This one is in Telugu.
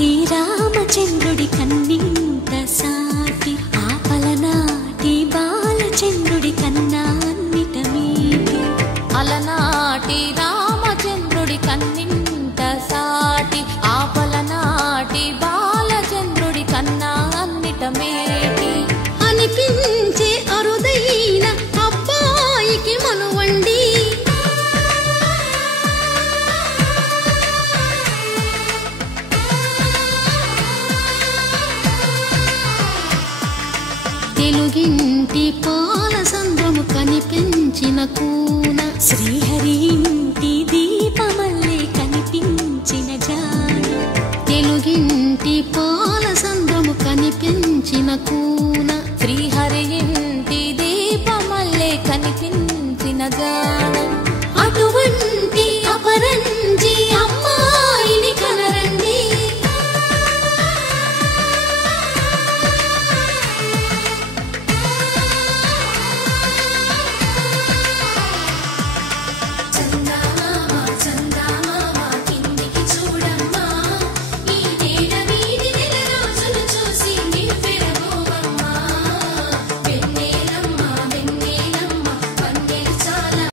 అలనాటి రామచంద్రుడి కన్నింత సాటి ఆపలనాటి బాలచంద్రుడి కన్నా అన్నిట మీటి అలనాటి రామచంద్రుడి కన్నింత సాటి ఆపలనాటి బాలచంద్రుడి కన్నా అన్నిట మేటి అనిపించే అరుదైన అబ్బాయికి మనువండి తెలుగింటి పాల సంద్రము కనిపించిన కూన శ్రీహరి